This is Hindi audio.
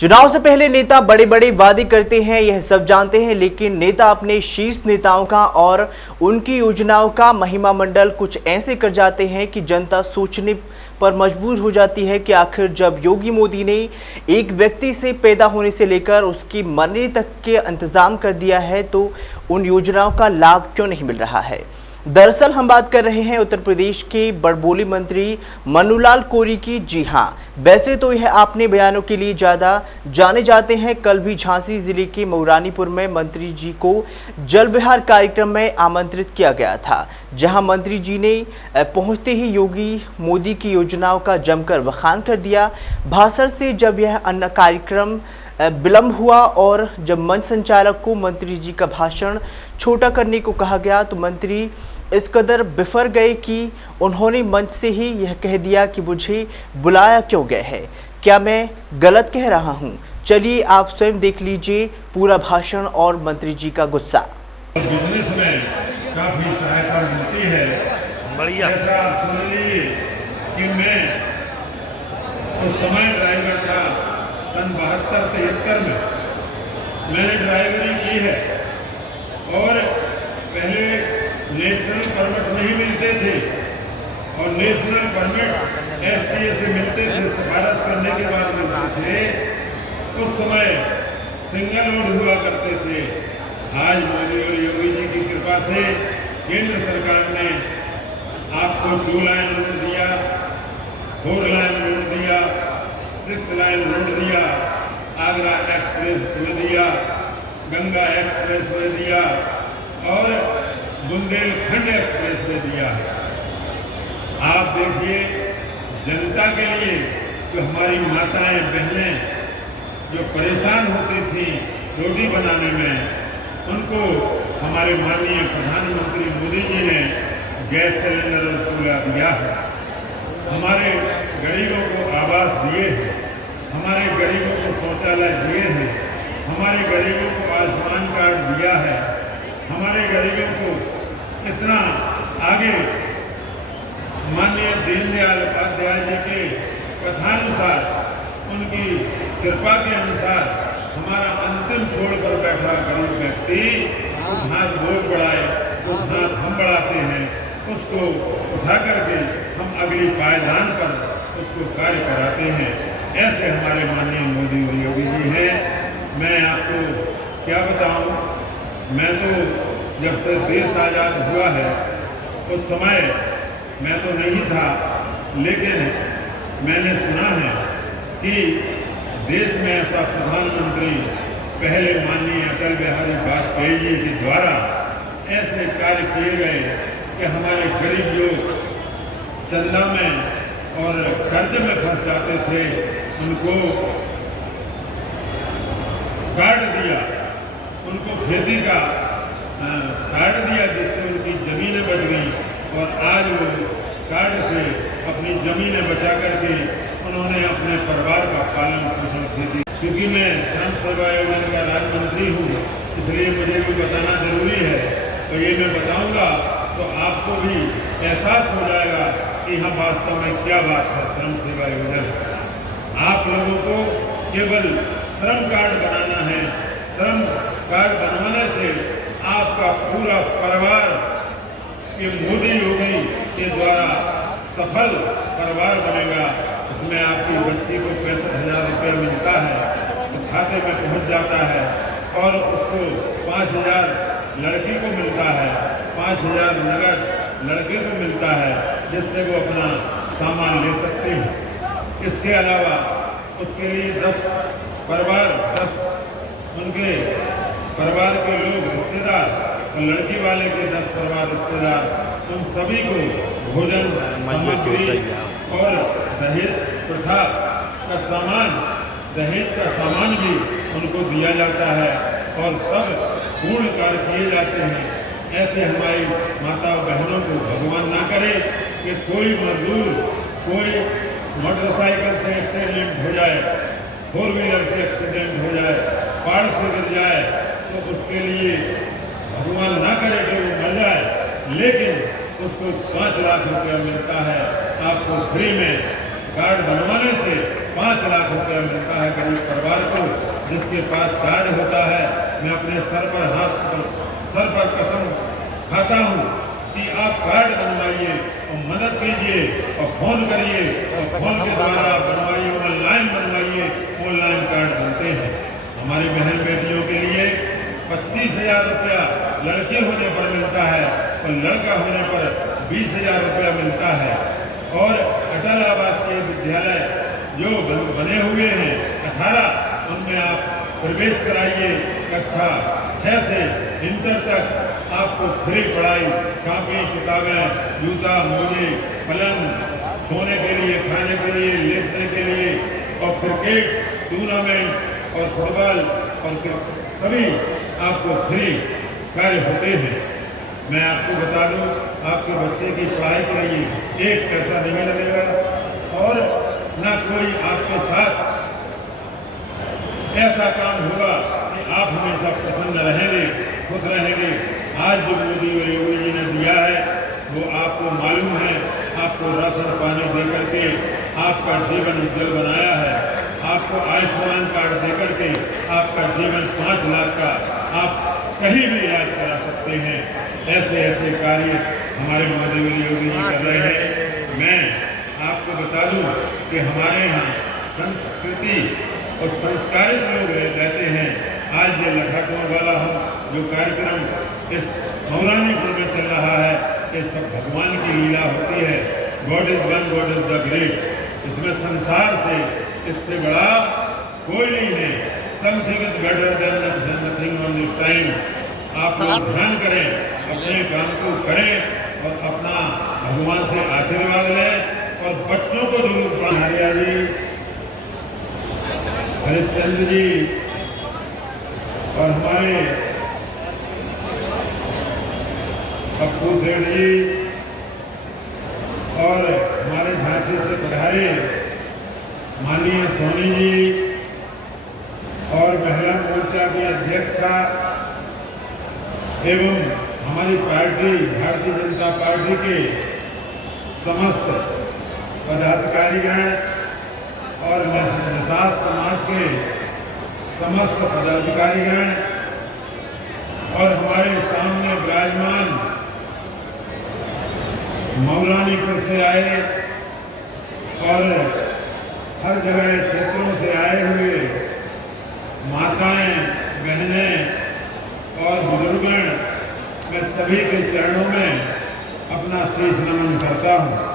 चुनाव से पहले नेता बड़े बड़े वादे करते हैं, यह सब जानते हैं, लेकिन नेता अपने शीर्ष नेताओं का और उनकी योजनाओं का महिमा मंडल कुछ ऐसे कर जाते हैं कि जनता सोचने पर मजबूर हो जाती है कि आखिर जब योगी मोदी ने एक व्यक्ति से पैदा होने से लेकर उसकी मरने तक के इंतजाम कर दिया है तो उन योजनाओं का लाभ क्यों नहीं मिल रहा है। दरअसल हम बात कर रहे हैं उत्तर प्रदेश के बड़बोली मंत्री मन्नूलाल कोरी की। जी हां, वैसे तो यह अपने बयानों के लिए ज़्यादा जाने जाते हैं। कल भी झांसी जिले के मऊरानीपुर में मंत्री जी को जल विहार कार्यक्रम में आमंत्रित किया गया था, जहां मंत्री जी ने पहुंचते ही योगी मोदी की योजनाओं का जमकर बखान कर दिया। भाषण से जब यह अन्य कार्यक्रम विलंब हुआ और जब मंच संचालक को मंत्री जी का भाषण छोटा करने को कहा गया तो मंत्री इस कदर बिफर गए कि उन्होंने मंच से ही यह कह दिया कि मुझे बुलाया क्यों गए है, क्या मैं गलत कह रहा हूं। चलिए आप स्वयं देख लीजिए पूरा भाषण और मंत्री जी का गुस्सा। बिजनेस में काफी सहायता मिलती है। बढ़िया। ऐसा आप सुन लीजिए कि मैं उस समय ड्राइवर था सन 72-73 में मैंने ड्राइवरी की है और पहले नेशनल परमिट नहीं मिलते थे और नेशनल परमिट एसटीए से मिलते थे, सिफारिश करने के बाद मिलते थे। उस समय सिंगल रोड हुआ करते थे। आज मोदी और योगी जी की कृपा से केंद्र सरकार ने आपको 2 लाइन रोड दिया, 4 लाइन रोड दिया, 6 लाइन रोड दिया, आगरा एक्सप्रेस वे दिया, गंगा एक्सप्रेस वे दिया और बुंदेलखंड एक्सप्रेस वे दिया है। आप देखिए जनता के लिए जो हमारी माताएं बहनें जो परेशान होती थी रोटी बनाने में, उनको हमारे माननीय प्रधानमंत्री मोदी जी ने गैस सिलेंडर और चूल्हा दिया है। हमारे गरीबों को आवास दिए हैं, हमारे गरीबों को शौचालय दिए हैं, हमारे गरीबों को आयुष्मान कार्ड दिया है, हमारे गरीबों को इतना आगे माननीय दीनदयाल उपाध्याय जी के कथानुसार, उनकी कृपा के अनुसार हमारा अंतिम छोड़ पर बैठा गरीब व्यक्ति कुछ हाथ वो बढ़ाए, कुछ हाथ हम बढ़ाते हैं, उसको उठा करके हम अगली पायदान पर उसको कार्य कराते हैं। ऐसे हमारे माननीय मोदी और योगी जी हैं। मैं आपको क्या बताऊं, मैं तो जब से देश आज़ाद हुआ है उस समय मैं तो नहीं था, लेकिन मैंने सुना है कि देश में ऐसा प्रधानमंत्री पहले माननीय अटल बिहारी वाजपेयी जी के द्वारा ऐसे कार्य किए गए कि हमारे गरीब लोग चंदा में और कर्ज में फंस जाते थे, उनको कार्ड दिया, उनको खेती का कार्ड दिया, जिससे उनकी ज़मीनें बच गई और आज वो कार्ड से अपनी ज़मीनें बचा करके उन्होंने अपने परिवार का पालन पोषण खेती। क्योंकि मैं श्रम सेवा योजना का राज्य मंत्री हूँ, इसलिए मुझे भी बताना जरूरी है। तो ये मैं बताऊंगा तो आपको भी एहसास हो जाएगा कि हम वास्तव में क्या बात है श्रम सेवा योजना। आप लोगों को केवल श्रम कार्ड बनाना है। श्रम कार्ड बनवाने से आपका पूरा परिवार ये मोदी योगी के द्वारा सफल परिवार बनेगा। इसमें आपकी बच्ची को 65,000 रुपया मिलता है तो खाते में पहुंच जाता है और उसको 5,000 लड़की को मिलता है, 5,000 नगद लड़के को मिलता है, जिससे वो अपना सामान ले सकते हैं। इसके अलावा उसके लिए 10 उनके परिवार के लोग रिश्तेदार और लड़की वाले के 10 परिवार रिश्तेदार, उन सभी को भोजन सामग्री और दहेज प्रथा का सामान, दहेज का सामान भी उनको दिया जाता है और सब पूर्ण कार्य किए जाते हैं। ऐसे हमारी माता बहनों को भगवान ना करे कि कोई मजदूर कोई मोटरसाइकिल से एक्सीडेंट हो जाए, 4 व्हीलर से एक्सीडेंट हो जाए, पहाड़ से गिर जाए तो उसके लिए भगवान ना करे कि वो मर जाए, लेकिन उसको 5 लाख रुपया मिलता है आपको फ्री में। कार्ड बनवाने से 5 लाख रुपया मिलता है गरीब परिवार को। जिसके पास कार्ड होता है, मैं अपने सर पर कसम खाता हूँ कि आप कार्ड बनवाइए और मदद कीजिए और फोन करिए और फोन के द्वारा आप बनवाइए, ऑनलाइन बनवाइए, ऑनलाइन कार्ड बनते हैं। हमारी बहन बेटियों के लिए 25,000 रुपया लड़की होने पर मिलता है और लड़का होने पर 20,000 रुपया मिलता है। और अटल आवासीय विद्यालय जो बने हुए हैं 18, उनमें आप प्रवेश कराइए। कक्षा 6 से इंटर तक आपको फ्री पढ़ाई, कापी किताबें, जूता मोजे, पलंग, सोने के लिए, खाने के लिए, लेटने के लिए, और क्रिकेट टूर्नामेंट और फुटबॉल और सभी आपको फ्री कार्य होते हैं। मैं आपको बता दूं, आपके बच्चे की पढ़ाई के लिए 1 पैसा नहीं लगेगा और ना कोई आपके साथ ऐसा काम होगा कि आप हमेशा प्रसन्न रहेंगे, खुश रहेंगे। आज जो मोदी और योगी जी ने दिया है वो आपको मालूम है, आपको राशन पानी दे करके आपका जीवन उज्जवल बनाया है। आपको आयुष्मान कार्ड दे करके आपका जीवन 5 लाख का आप कहीं भी इलाज करा सकते हैं। ऐसे ऐसे कार्य हमारे मोदी और योगी जी कर रहे हैं। मैं आपको बता दूं कि हमारे यहाँ संस्कृति और संस्कारित लोग रहते हैं। आज ये लठाटों वाला हम जो कार्यक्रम इस मौलानीपुर में चल रहा है, ये सब भगवान की लीला होती है। God is one, God is the great. इसमें संसार से इससे बड़ा कोई नहीं है। Something is better than nothing on this time. आप लोग ध्यान करें, अपने काम को करें और अपना भगवान से आशीर्वाद लें और बच्चों को जरूर पढ़ाया जी, हरिश्चंद्र जी और हमारे पप्पू सेठ जी और हमारे झांसी से पधारे माननीय सोनी जी और महिला मोर्चा की अध्यक्षा एवं हमारी पार्टी भारतीय जनता पार्टी के समस्त पदाधिकारीगण और निषाद समाज के समस्त पदाधिकारीगण और हमारे सामने विराजमान मौलानीपुर से आए और हर जगह क्षेत्रों से आए हुए माताएं, बहनें और बुजुर्गण, मैं सभी के चरणों में अपना शीश नमन करता हूँ।